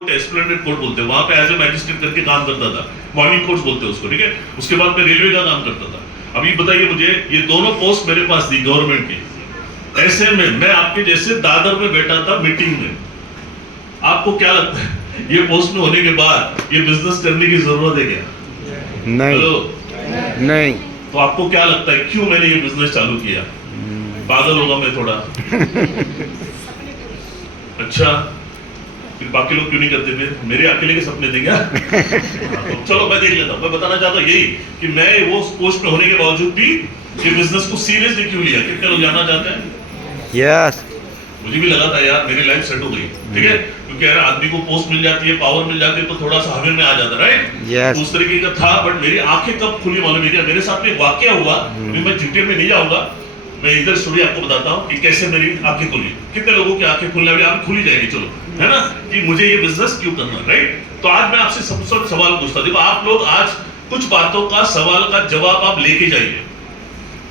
Esplanade court बोलते हैं, वहां पे एज ए मैजिस्ट्रेट करके काम करता था, मॉर्निंग कोर्ट्स बोलते हैं उसको, ठीक है। उसके बाद मैं रेलवे का काम करता था। अभी बताइए मुझे, ये दोनों पोस्ट मेरे पास थी गवर्नमेंट की, ऐसे में मैं आपके जैसे दादर में बैठा था मीटिंग में। आपको क्या लगता है ये पोस्ट में होने के बाद ये बिजनेस करने की जरूरत है क्या? नहीं। हेलो, नहीं। तो आपको क्या लगता है क्यों मैंने ये बिजनेस चालू किया? पागल होगा मैं थोड़ा। अच्छा, फिर बाकी लोग क्यों नहीं करते? फिर मेरे अकेले के सपने थे क्या? तो चलो मैं देख लेता हूँ। मैं बताना चाहता हूँ यही कि मैं वो पोस्ट में होने के बावजूद भी ये बिजनेस को सीरियसली क्यों लिया। कितने लोग जानना चाहते हैं? यस। मुझे भी लगा था यार मेरी लाइफ सेट हो गई, ठीक है, क्योंकि यार आदमी को पोस्ट मिल जाती है, पावर मिल जाती है, तो थोड़ा सा हवे में आ जाता है, राइट? यस। उस तरीके का था। बट मेरी आंखें कब खुली मालूम है क्या? मेरे साथ में एक वाकया हुआ, अभी मैं डिटेल में नहीं जाऊंगा, मैं इधर स्टोरी आपको बताता हूँ कि कैसे मेरी आंखें खुली। कितने लोगों की आंखें खुलने अभी आप खुली जाएगी, चलो, है ना, कि मुझे ये बिजनेस क्यों करना, राइट? तो आज मैं आपसे सबसे सवाल पूछता हूँ। देखो आप लोग आज कुछ बातों का सवाल का जवाब आप लेके जाइए,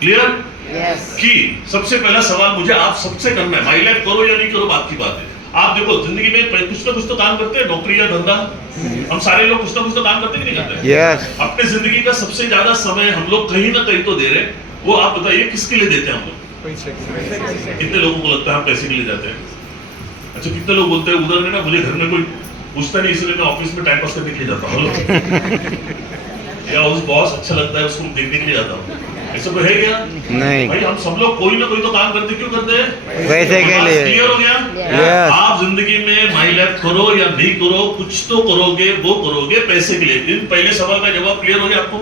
क्लियर? कि सबसे पहला सवाल मुझे आप सबसे करना है, माई लाइफ करो या नहीं करो बात की बात है। आप देखो जिंदगी में कुछ ना कुछ तो काम करते हैं, नौकरी या धंधा, हम सारे लोग कुछ ना कुछ तो काम करते कि नहीं करते? यस। अपने जिंदगी का सबसे ज्यादा समय हम लोग कहीं ना कहीं तो दे रहे हैं, वो आप बताइए किसके लिए देते हैं हम लोग? कितने लोगों को लगता है हम पैसे के लिए जाते हैं? अच्छा, कितने लोग बोलते हैं उधर में ना मुझे घर में कोई पूछता नहीं इसलिए मैं ऑफिस में टाइम पास करने के लिए जाता हूँ, या उस बॉस अच्छा लगता है उसको देखने के लिए जाता हूँ, ऐसा तो है क्या? नहीं भाई हम सब लोग कोई ना कोई तो काम करते, क्यों करते हैं? पैसे के लिए। क्लियर हो गया? Yes. आप जिंदगी में माई लाइफ करो या नहीं करो, कुछ तो करोगे, वो करोगे पैसे के लिए। इन पहले सवाल का जवाब क्लियर हो गया आपको?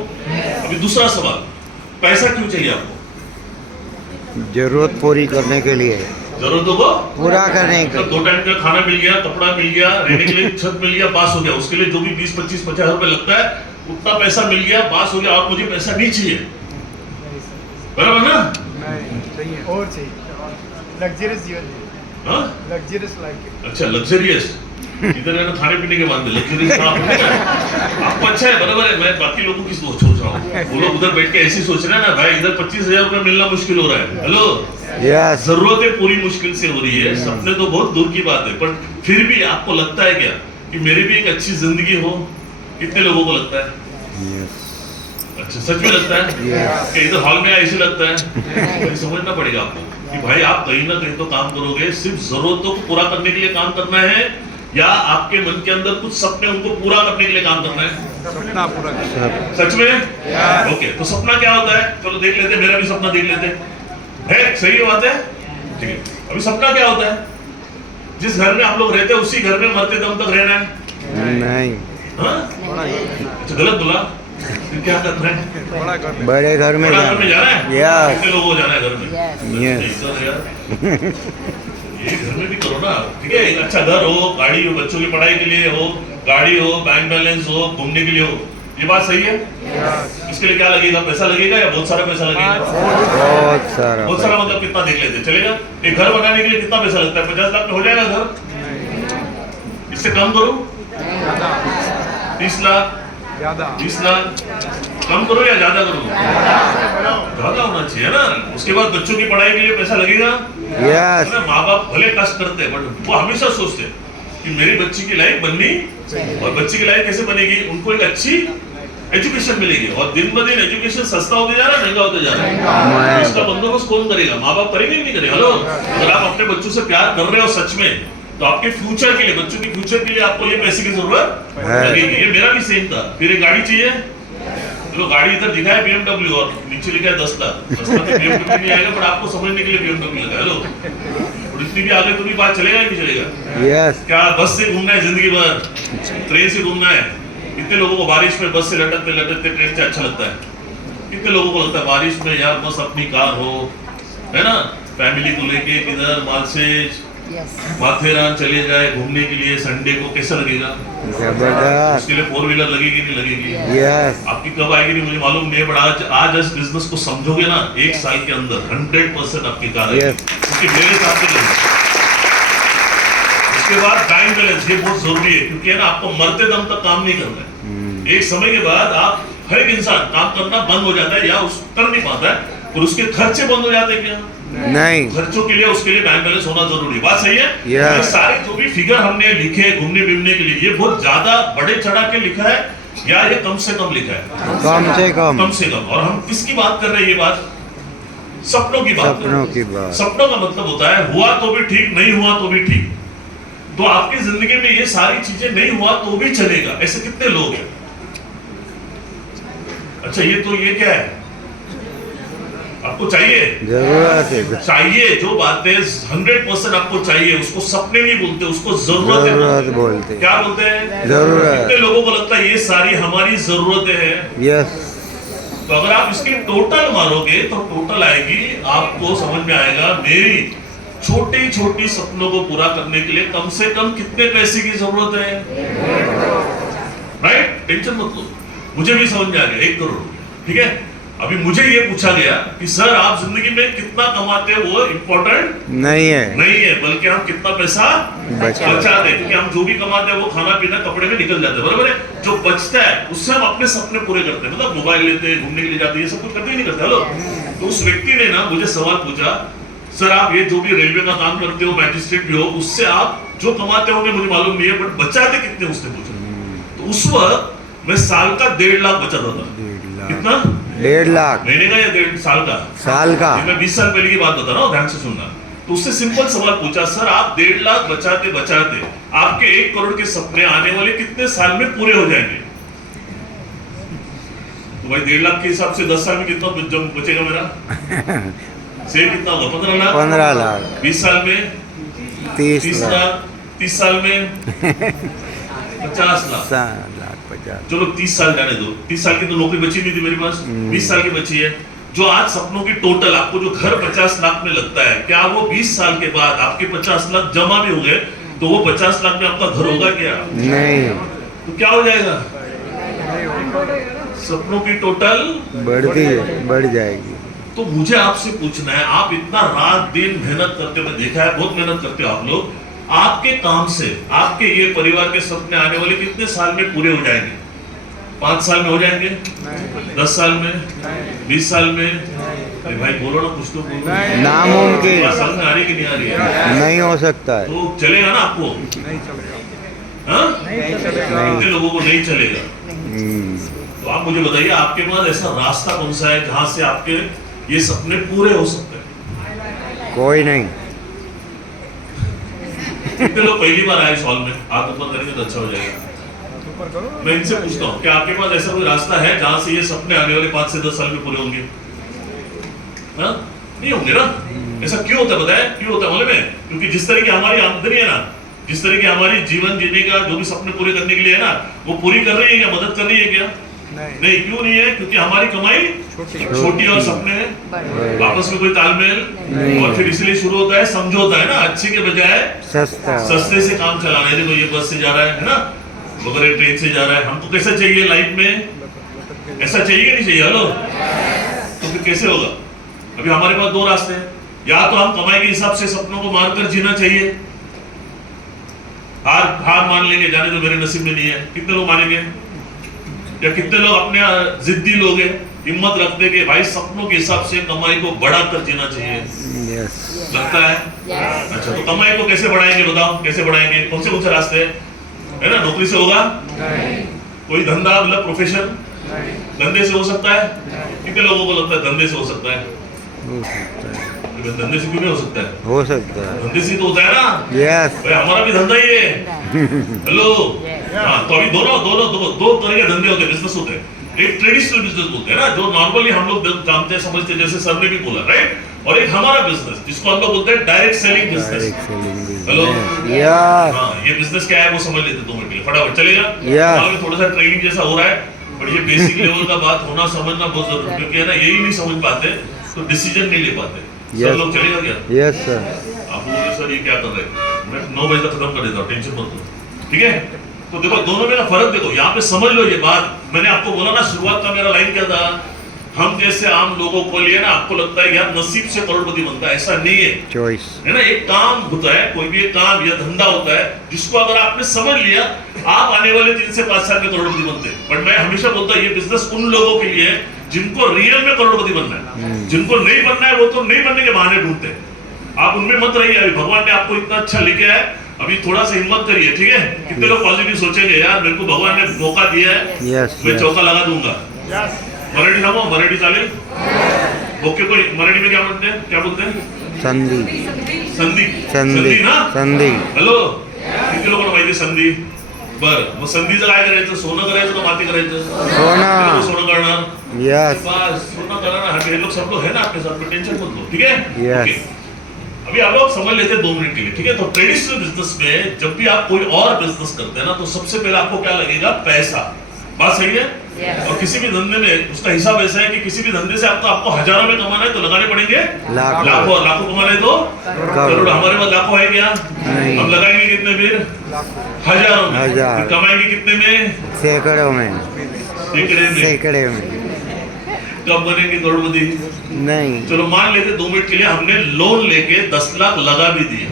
अभी दूसरा सवाल, पैसा क्यों चाहिए आपको? जरूरत पूरी करने के लिए, जरूरतों को पूरा करने के मतलब 2 टाइम का खाना मिल गया, कपड़ा मिल गया, रहने के लिए छत मिल गया, पास हो गया। उसके लिए जो भी 20, 25, 50 रुपए लगता है उतना पैसा मिल गया, पास हो गया। और मुझे पैसा नहीं चाहिए, बराबर ना? नहीं चाहिए, और चाहिए लग्जरियस जीवन, हाँ, लग्जरियस लाइफ। अच्छा, लग्जरियस इधर है ना, खाने पीने के बाद लग्जरियस आपको अच्छा है, बराबर है। मैं बाकी लोगों की सोच रहा हूँ, वो लोग उधर बैठ के ऐसी सोच रहे हैं ना, भाई इधर 25,000 रुपए मिलना मुश्किल हो रहा है। Hello, yes. जरूरतें पूरी मुश्किल से हो रही है, सपने तो बहुत दूर की बात है, पर फिर भी आपको लगता है क्या कि मेरी भी एक अच्छी जिंदगी हो? कितने लोगों को लगता है? यस। अच्छा, सच में लगता है कि इधर हॉल में ऐसे लगता है? भाई समझना पड़ेगा आपको कि भाई आप कहीं ना कहीं तो काम करोगे। सिर्फ जरूरतों को पूरा करने के लिए काम करना है या आपके मन के अंदर कुछ सपने उनको पूरा करने के लिए काम करना है? सपना पूरा करना। सच में? ओके, तो सपना क्या होता है? चलो देख लेते हैं, मेरा भी सपना देख लेते हैं। सही बात है, ठीक है। अभी सपना क्या होता है? जिस घर में हम लोग रहते हैं उसी घर में मरते दम तक रहना है। नहीं। हाँ? अच्छा, गलत बोला? फिर क्या करना है? बड़े घर में बड़ा घर में जाना है? यस। कितने लोगों को जाना है घर में? यस। ये घर में भी करो ना, ठीक है। एक अच्छा घर हो, गाड़ी हो, बच्चों की पढ़ाई के लिए हो, गाड़ी हो, बैंक बैलेंस हो, घूमने के लिए हो, ये बात सही है? इसके लिए क्या लगेगा? पैसा लगेगा या बहुत सारा पैसा लगेगा? बहुत सारा। बहुत सारा मतलब कितना देख लेते चलेगा? एक घर बनाने के लिए कितना पैसा लगता है? 50 लाख में हो जाएगा घर? इससे कम करो, 30 लाख, ज्यादा, 20 लाख, कम करो या ज्यादा करो? ज्यादा होना चाहिए ना। उसके बाद बच्चों की पढ़ाई के लिए पैसा लगेगा। यस। माँ बाप भले कष्ट करते हैं, बट वो हमेशा सोचते हैं कि मेरी बच्ची की लाइफ बननी, और बच्ची की लाइफ कैसे बनेगी? उनको एक अच्छी एजुकेशन मिलेगी, और दिन ब दिन एजुकेशन सस्ता होते जा रहा है, महंगा होते जा रहा है। इसका बंदोबस्त कौन करेगा? माँ बाप करेंगे कि नहीं करेगा? हेलो, अगर आप अपने बच्चों से प्यार कर रहे हो सच में, तो आपके फ्यूचर के लिए, बच्चों के फ्यूचर के लिए आपको ये पैसे की जरूरत लगेगी। ये मेरा भी सेम था। फिर एक गाड़ी चाहिए, चलो गाड़ी इधर दिखा है BMW और नीचे लिखा है 10 लाख। 10 लाख BMW नहीं आएगा, पर आपको समझने के लिए BMW लगा। हेलो, और इतनी भी आगे तो भी बात चलेगा ही नहीं चलेगा? यस। क्या बस से घूमना है जिंदगी भर? ट्रेन से घूमना है? कितने लोगों को बारिश में बस से लटकते लटकते ट्रेन से अच्छा लगता है? कितने लोगों को लगता है बारिश में यार बस अपनी कार हो, है ना, फैमिली को लेके किधर मालसेज, माथेरान चले जाए घूमने के लिए संडे को, कैसा लगेगा? जबरदस्त। उसके लिए 4 व्हीलर लगेगी नहीं लगेगी? यस। आपकी कब आएगी नहीं मुझे मालूम नहीं है, बट आज इस बिजनेस को समझोगे ना, 1 साल के अंदर 100% आपकी कार आएगी। Yes. क्योंकि मेरे साथ में नहीं। उसके बाद बैंक बैलेंस, ये बहुत जरूरी है, क्योंकि है ना आपको मरते दम तक काम नहीं करना है। एक समय के बाद आप, हर एक इंसान काम करना बंद हो जाता है या उस कर नहीं पाता है, और उसके खर्चे बंद हो जाते हैं क्या? नहीं खर्चों के लिए उसके लिए बैंक बैलेंस होना जरूरी है। बात सही है? Yes. ये सारे जो भी फिगर हमने लिखे घूमने फिरने के लिए, ये बहुत ज्यादा बड़े चढ़ा के लिखा है या ये कम से कम लिखा है? कम से कम कम से कम। और हम किसकी बात कर रहे हैं? ये बात सपनों की बात कर रहे सपनों हैं। की बात सपनों का मतलब होता है हुआ तो भी ठीक, नहीं हुआ तो भी ठीक। तो आपकी जिंदगी में ये सारी चीजें नहीं हुआ तो भी चलेगा, ऐसे कितने लोग हैं? अच्छा ये क्या है? आपको चाहिए? जरूरत है चाहिए जो बातें 100% आपको चाहिए, उसको सपने नहीं बोलते, उसको जरूरत जरूरत है। बोलते क्या बोलते हैं? जरूरत। कितने लोगों को लगता है ये सारी हमारी जरूरतें हैं? यस तो अगर आप इसकी टोटल मारोगे तो टोटल आएगी, आपको समझ में आएगा मेरी छोटी छोटी सपनों को पूरा करने के लिए कम से कम कितने पैसे की जरूरत है। राइट? टेंशन मत लो, मुझे भी समझ में आ गया 1 करोड़। ठीक है, अभी मुझे ये पूछा गया कि सर आप जिंदगी में कितना कमाते हैं वो इम्पोर्टेंट नहीं है नहीं है, बल्कि हम कितना पैसा बचा बचाते हैं। क्योंकि हम जो भी कमाते हैं वो खाना पीना कपड़े में निकल जाता है, बराबर है? जो बचता है उससे हम अपने सपने पूरे करते हैं। मतलब मोबाइल लेते हैं, घूमने के लिए जाते हैं, ये सब कुछ करते ही नहीं करते। हेलो, तो उस व्यक्ति ने ना मुझे सवाल पूछा, सर आप ये जो भी रेलवे का काम करते हो, मैजिस्ट्रेट भी हो, उससे आप जो कमाते होंगे मुझे मालूम नहीं है, बट बचाते कितने उसने पूछा। तो उस वक्त मैं साल का 1.5 लाख बचाता था। 1.5 लाख कितना? 1.5 लाख महीने का या 1.5 साल का? साल का ये मैं 20 साल पहले की बात बता रहा हूँ, ध्यान से सुनना। तो उससे सिंपल सवाल पूछा, सर आप 1.5 लाख बचाते बचाते आपके 1 करोड़ के सपने आने वाले कितने साल में पूरे हो जाएंगे? तो भाई 1.5 लाख के हिसाब से 10 साल में कितना बचेगा मेरा? सेव कितना होगा? 15 लाख। 15 लाख 20 साल में 30 लाख लाख, 30 साल में 50 लाख। 7 लाख 50 चलो 30 साल जाने दो, 30 साल की तो नौकरी बची नहीं थी मेरे पास, 20 साल की बची है। जो आज सपनों की टोटल आपको जो घर 50 लाख में लगता है, क्या वो 20 साल के बाद आपके 50 लाख जमा भी हो गए तो वो 50 लाख में आपका घर होगा क्या? नहीं तो क्या हो जाएगा? सपनों की टोटल बढ़ जाएगी। तो मुझे आपसे पूछना है, आप इतना रात दिन मेहनत करते हुए देखा है, बहुत मेहनत करते हो आप लोग, आपके काम से आपके ये परिवार के सपने आने वाले कितने साल में पूरे हो जाएंगे? 5 साल में हो जाएंगे? 10 साल में? 20 साल में? अरे भाई बोलो ना, कुछ तो बोलो। नामुमकिन बात समझ में आ रही कि नहीं आ रही है? नहीं हो सकता है तो चलेगा ना आपको? नहीं चलेगा, हाँ? नहीं चलेगा। कितने लोगों को नहीं चलेगा? तो आप मुझे बताइए, आपके पास ऐसा रास्ता कौन सा है जहां से आपके ये सपने पूरे हो सकते हैं? कोई नहीं कितने लोग पहली बार आए इस हॉल में? आप ऊपर करेंगे तो अच्छा हो जाएगा। ऊपर करो। मैं इनसे पूछता हूँ, क्या आपके पास ऐसा कोई रास्ता है जहां से ये सपने आने वाले 5 से 10 साल में पूरे होंगे? हाँ? नहीं होंगे ना? ऐसा क्यों होता है? बताया क्यों होता है मालूम है? क्योंकि जिस तरह की हमारी आमदनी है ना, जिस तरह की हमारी जीवन जीने का जो भी सपने पूरे करने के लिए है ना, वो पूरी कर रही है क्या? मदद कर रही है क्या? नहीं। क्यों नहीं है? क्योंकि हमारी कमाई छोटी और सपने आपस में कोई तालमेल, और फिर इसलिए शुरू होता है समझौता, है ना, अच्छे के बजाय सस्ता सस्ते से काम चलाना है। देखो ये बस से जा रहा है ना, वगैरह ट्रेन से जा रहा है, हमको कैसा चाहिए लाइफ में? ऐसा चाहिए कि नहीं चाहिए? हेलो, तो फिर कैसे होगा? अभी हमारे पास 2 रास्ते हैं, या तो हम कमाई के हिसाब से सपनों को मारकर जीना चाहिए, हार मान लेंगे, जाने तो मेरे नसीब में नहीं है। कितने लोग मानेंगे? या कितने लोग अपने जिद्दी लोग हैं, हिम्मत रखते कि भाई सपनों के हिसाब से कमाई को बढ़ाकर जीना चाहिए? यस लगता है? अच्छा, तो कमाई को कैसे बढ़ाएंगे? बताओ कैसे बढ़ाएंगे? कौन से रास्ते है ना? नौकरी से होगा? कोई धंधा, मतलब प्रोफेशन, धंधे से हो सकता है? कितने लोगों को लगता है धंधे से हो सकता है? धंधे से क्यों नहीं हो सकता है? हो सकता है धंधे से तो होता है ना। यस भाई हमारा भी धंधा ही है। हेलो, हाँ, तो अभी दो तरह के धंधे होते हैं, बिजनेस होते हैं। एक ट्रेडिशनल बिजनेस बोलते हैं ना, जो नॉर्मली हम लोग जानते हैं, समझते हैं, जैसे सर ने भी बोला, राइट? और एक हमारा बिजनेस जिसको हम लोग बोलते हैं direct selling business. Hello, yes हाँ, ये बिजनेस क्या है वो समझ लेते 2 मिनट के लिए, फटाफट चलेगा। Yes. थोड़ा सा ट्रेनिंग जैसा हो रहा है, पर ये बेसिक लेवल का बात होना समझना बहुत जरूरी है, क्योंकि है ना, यही नहीं समझ पाते तो डिसीजन नहीं ले पाते। सब लोग चलेगा क्या? यस सर आप बोलोगे सर ये क्या कर रहे हैं? मैं 9 बजे तक खत्म कर देता हूँ, टेंशन मत लो, ठीक है? तो देखो दोनों में ना फर्क देखो, यहाँ पे समझ लो ये बात। मैंने आपको बोला ना, शुरुआत का मेरा लाइन क्या था, हम जैसे आम लोगों को लिए ना, आपको लगता है यार नसीब से करोड़पति बनता है, ऐसा नहीं है, चॉइस है ना? एक काम होता है, कोई भी एक काम या धंधा होता है जिसको अगर आपने समझ लिया, आप आने वाले 3 से 5 साल में करोड़पति बनते हैं। बट मैं हमेशा बोलता हूँ ये बिजनेस उन लोगों के लिए है जिनको रियल में करोड़पति बनना है, जिनको नहीं बनना है वो तो नहीं बनने के बहाने ढूंढते हैं। आप उनमें मत रहिए। अभी भगवान ने आपको इतना अच्छा लेके आया, अभी थोड़ा सा हिम्मत करिए, ठीक है। कितने लोग पॉजिटिव सोचेंगे, यार मेरे को भगवान ने मौका दिया है, Yes, मैं yes. चौका लगा दूंगा। यस मराठी सांगो, मराठी चालेल? ओके, कोई मराठी में क्या बोलते हैं, क्या बोलते हैं? संधी संधी, संधी ना? संधी हॅलो, किती लोकांना माहिती आहे संधी? बरं, मग संधीचं काय करायचं? सोनं करायचं का माती करायचं? सोना किती लोकं सोनं करणार? यस बस सोना करना है। लोग सब लोग है ना आपके साथ में, टेंशन मत लो, ठीक है। Yes. Okay. अभी आप लोग समझ लेते हैं 2 मिनट के लिए, ठीक है। तो ट्रेडिशनल बिजनेस में जब भी आप कोई और बिजनेस करते हैं ना, तो सबसे पहले आपको क्या लगेगा? पैसा। बात सही है? Yes. और किसी भी धंधे में उसका हिसाब ऐसा है कि किसी भी धंधे से आपको हजारों में कमाना है तो लगाने पड़ेंगे लाखों। लाखों, और लाखों कमाना है तो करोड़। हमारे पास लाखों है क्या? नहीं। हम लगाएंगे कितने फिर? हजारों में। हजार। फिर कमाएंगे कितने में? सैकड़ों में सैकड़े में। सैकड़े में कब बनेंगे करोड़पति? नहीं चलो मान लेते 2 मिनट के लिए हमने लोन लेके 10 लाख लगा भी दिए,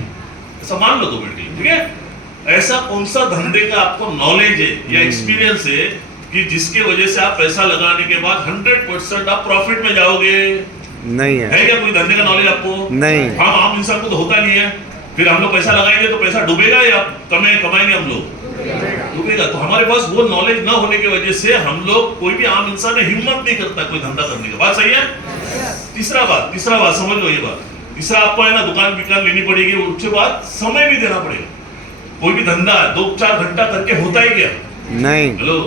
ऐसा मान लो 2 मिनट के लिए, ठीक है। ऐसा कौन सा धंधे का आपको नॉलेज है या एक्सपीरियंस है कि जिसके वजह से आप पैसा लगाने के बाद 100% आप प्रॉफिट में जाओगे? नहीं है है क्या कोई धंधे का नॉलेज आपको? नहीं हाँ, आम इंसान को तो होता नहीं है। फिर हम लोग पैसा लगाएंगे तो पैसा डूबेगा या कमाएंगे हम लोग? डूबेगा। तो हमारे पास वो नॉलेज ना होने की वजह से हम लोग, कोई भी आम इंसान हिम्मत नहीं करता कोई धंधा करने की। बात सही है? तीसरा बात समझ लो, ये बात तीसरा, आपको है ना दुकान लेनी पड़ेगी, उसके बाद समय भी देना पड़ेगा। कोई भी धंधा 2-4 घंटा करके होता ही क्या? नहीं हेलो,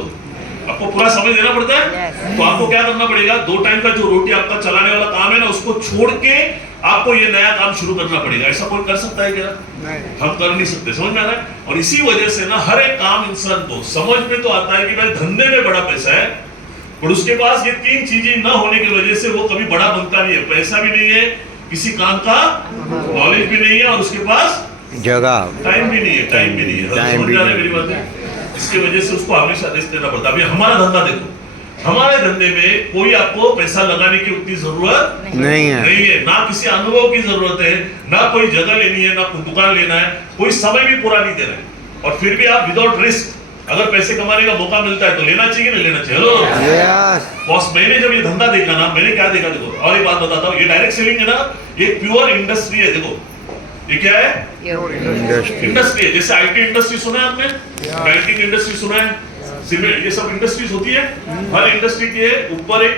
आपको पूरा समय देना पड़ता है। Yes. तो आपको क्या करना पड़ेगा? 2 टाइम का जो रोटी आपका चलाने वाला काम है ना, उसको छोड़ के आपको ये नया काम शुरू करना पड़ेगा। ऐसा कोई कर सकता है क्या? नहीं हम कर नहीं सकते। समझ में आ रहा है? और इसी वजह से ना हर एक काम इंसान को समझ में तो आता है कि भाई धंधे में बड़ा पैसा है, पर उसके पास ये 3 चीजें ना होने की वजह से वो कभी बड़ा बनता नहीं है। पैसा भी नहीं है, किसी काम का नॉलेज भी नहीं है, और उसके पास जगह टाइम भी नहीं है। टाइम भी नहीं है। टाइम समझ भी में आ रहा है नहीं। मेरी बातें? इसकी वजह से उसको हमेशा रिस्क देना पड़ता है। अभी हमारा धंधा देखो, हमारे धंधे में कोई आपको पैसा लगाने की उतनी जरूरत नहीं है नहीं है, ना किसी अनुभव की जरूरत है, ना कोई जगह लेनी है, ना कोई दुकान लेना है, कोई समय भी पूरा नहीं देना है। और फिर भी आप विदाउट रिस्क अगर पैसे कमाने का मौका मिलता है तो लेना चाहिए ना लेना चाहिए? हेलो यस बॉस, मैंने जब ये धंधा देखा ना, मैंने क्या देखा देखो, और एक बात बताता हूँ, ये डायरेक्ट सेलिंग है ना, ये प्योर इंडस्ट्री है। देखो ये क्या है? इंडस्ट्री इंडस्ट्री है। जैसे आईटी इंडस्ट्री सुना है आपने, बैंकिंग इंडस्ट्री सुना है, सीमेंट, ये सब इंडस्ट्रीज होती है। हर इंडस्ट्री के ऊपर एक